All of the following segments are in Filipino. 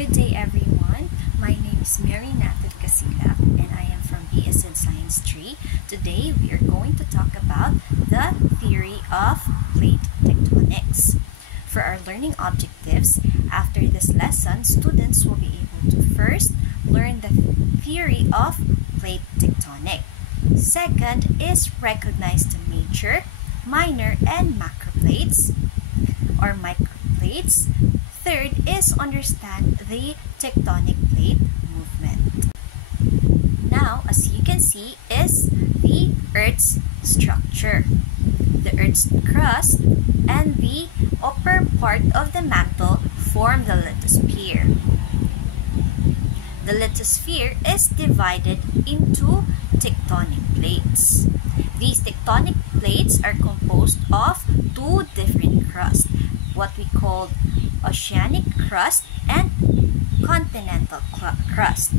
Good day everyone, my name is Mary Nathan Casilak and I am from BSN Science 3. Today we are going to talk about the theory of plate tectonics. For our learning objectives, after this lesson, students will be able to first learn the theory of plate tectonic. Second is recognize the major, minor, and macroplates or microplates. Third is understand the tectonic plate movement. Now, as you can see, is the Earth's structure. The Earth's crust and the upper part of the mantle form the lithosphere. The lithosphere is divided into tectonic plates. These tectonic plates are composed of two different crusts, what we call oceanic crust and continental crust.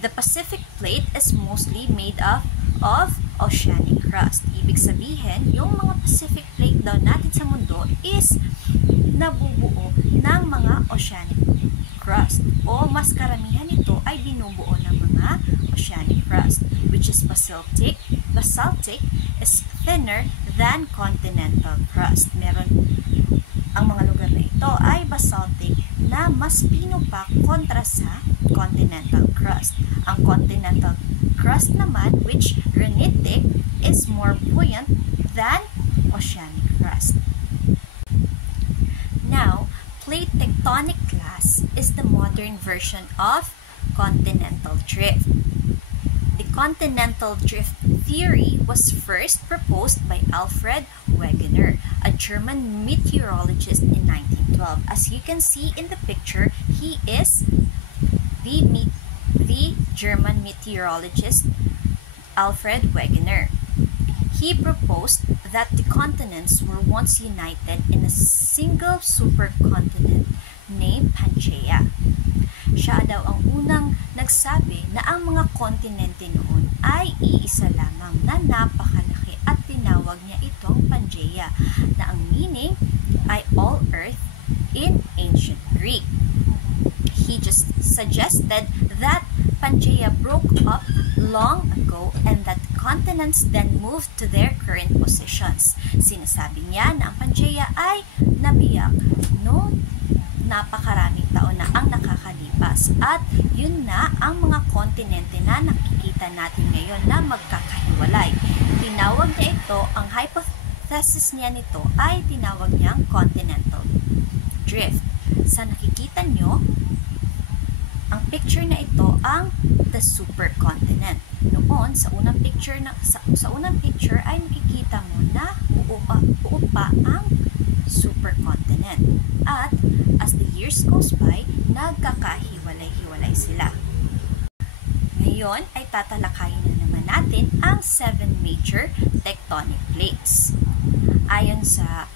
The Pacific plate is mostly made up of oceanic crust. Ibig sabihin, yung mga Pacific plate daw natin sa mundo is nabubuo ng mga oceanic crust o mas karamihan ito ay binubuo ng mga oceanic crust, which is basaltic. Basaltic is thinner than continental crust. Ang mga lugar na ito ay basaltic na mas pinupak kontra sa continental crust. Ang continental crust naman, which granitic, is more buoyant than oceanic crust. Now, plate tectonic class is the modern version of continental drift. The continental drift theory was first proposed by Alfred Wegener, a German meteorologist in 1912. As you can see in the picture, he is the German meteorologist Alfred Wegener. He proposed that the continents were once united in a single supercontinent named Pangaea. Siya daw ang unang nagsabi na ang mga kontinente noon ay iisa lamang na napakalaki at tinawag niya itong Pangaea, na ang meaning ay all earth in ancient Greek. He just suggested that Pangaea broke up long ago and that continents then moved to their current positions. Sinasabi niya na ang Pangaea ay nabiyak noong napakaraming taon na ang nakakalipas at yun na ang mga kontinente na nakikita natin ngayon na magkakahiwalay. Tinawag niya ito, ang hypothesis niya nito ay tinawag niyang continental drift. Sa nakikita nyo, ang picture na ito ang the supercontinent. Noon, sa unang picture ay makikita mo na buo pa ang supercontinent. At as the years goes by, nagkakahiwalay-hiwalay sila. Ngayon ay tatalakayin na naman natin ang 7 major tectonic plates. Ayon sa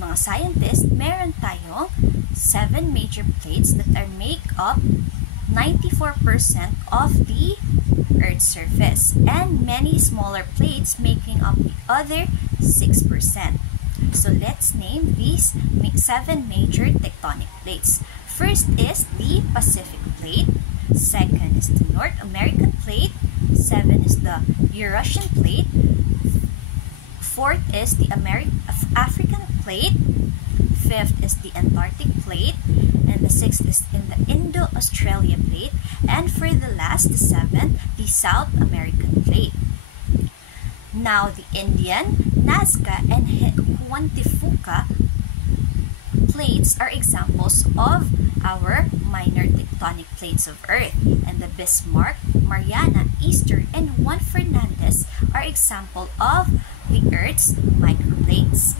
mga scientists, meron tayong 7 major plates that are make up 94% of the Earth's surface and many smaller plates making up the other 6%. So let's name these 7 major tectonic plates. First is the Pacific plate. Second is the North American plate. 7 is the Eurasian plate. Fourth is the African plate. Fifth is the Antarctic plate. And the 6th is in the Indo-Australia plate. And for the last, the 7th, the South American plate. Now, the Indian, Nazca, and Huantifuca plates are examples of our minor tectonic plates of Earth, and the Bismarck, Mariana, Easter, and Juan Fernandez are example of the Earth's microplates.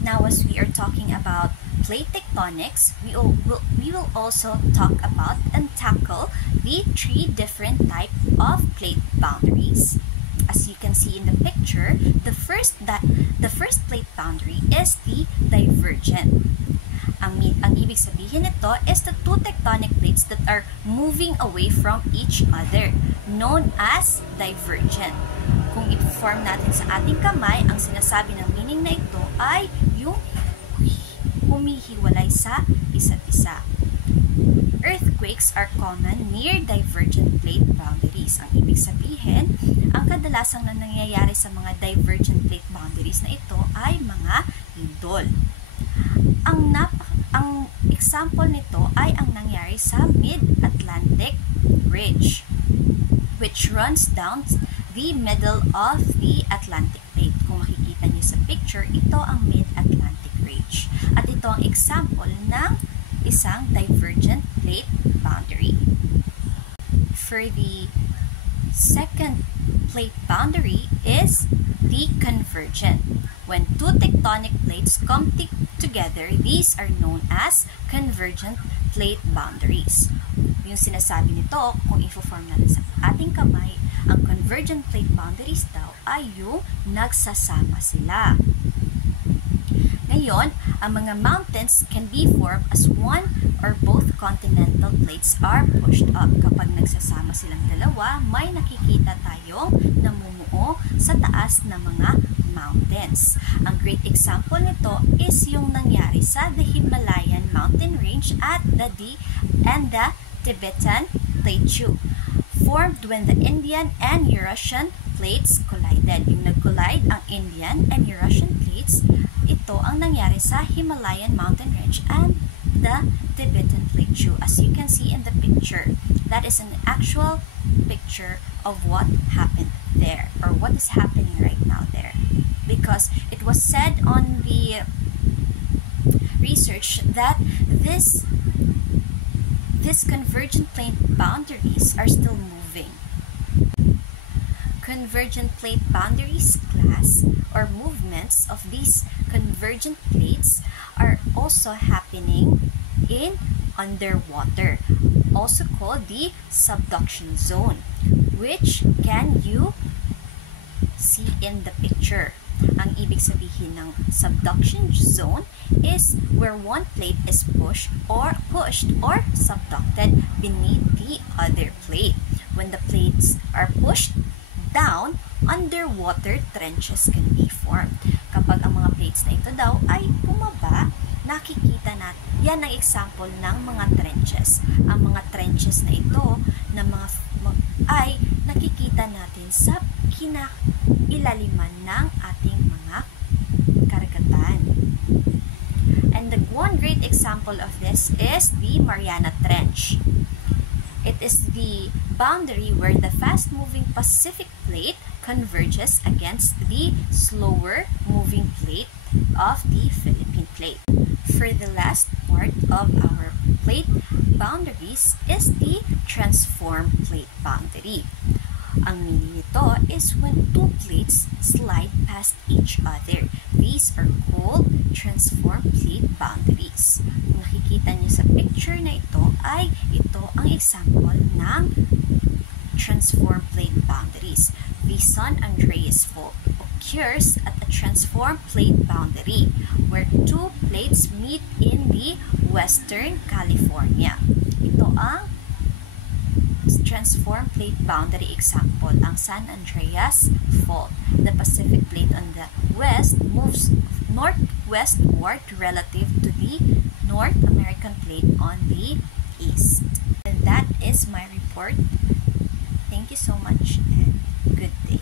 Now, as we are talking about plate tectonics, we will also talk about and tackle the 3 different types of plate boundaries. As you can see in the picture, the first plate boundary is the divergent. Ang ibig sabihin nito is the 2 tectonic plates that are moving away from each other, known as divergent. Kung i-form natin sa ating kamay, ang sinasabi ng meaning na ito ay yung humihiwalay sa isa't isa. Earthquakes are common near divergent plate boundaries. Ang ibig sabihin, ang kadalasang na nangyayari sa mga divergent plate boundaries na ito ay mga lindol. Ang example nito ay ang nangyari sa Mid-Atlantic Ridge, which runs down the middle of the Atlantic Plate. Kung makikita niyo sa picture, ito ang Mid-Atlantic Ridge. At ito ang example ng isang divergent plate boundary. For the second plate boundary is the convergent. When two tectonic plates come together, these are known as convergent plate boundaries. Yung sinasabi nito, kung i-form natin sa ating kamay, ang convergent plate boundaries daw ay yung nagsasama sila. Ngayon, ang mga mountains can be formed as one or both continental plates are pushed up. Kapag nagsasama silang dalawa, may nakikita tayong namumuo sa taas na mga mountains. Ang great example nito is yung nangyari sa the Himalayan mountain range at the Tibetan Plateau, formed when the Indian and Eurasian plates collided. Yung nag-collide ang Indian and Eurasian plates, ito ang nangyari sa Himalayan mountain range and the Tibetan Plateau. As you can see in the picture, that is an actual picture of what happened there, or what is happening right now there. Because it was said on the research that these convergent plate boundaries are still moving. Convergent plate boundaries class or movements of these convergent plates are also happening in underwater, also called the subduction zone, which can you see in the picture. Ang ibig sabihin ng subduction zone is where one plate is pushed or subducted beneath the other plate. When the plates are pushed down, underwater trenches can be formed. Kapag ang mga plates na ito daw ay bumaba, nakikita natin, yan ang example ng mga trenches. Ang mga trenches na ito ay nakikita natin sa ilaliman ng ating mga karagatan. And the one great example of this is the Mariana Trench. It is the boundary where the fast-moving Pacific Plate converges against the slower-moving plate of the Philippine Plate. For the last part of our plate boundaries is the transform plate boundary. Ang meaning nito is when two plates slide past each other. These are called transform plate boundaries. Kung nakikita niyo sa picture na ito ang example ng transform plate boundaries. The San Andreas Fault occurs at a transform plate boundary where two plates meet in the Western California. Ito ang transform plate boundary example, ang San Andreas Fault. The Pacific Plate on the west moves northwestward relative to the North American Plate on the east. And that is my report. Thank you so much and good day.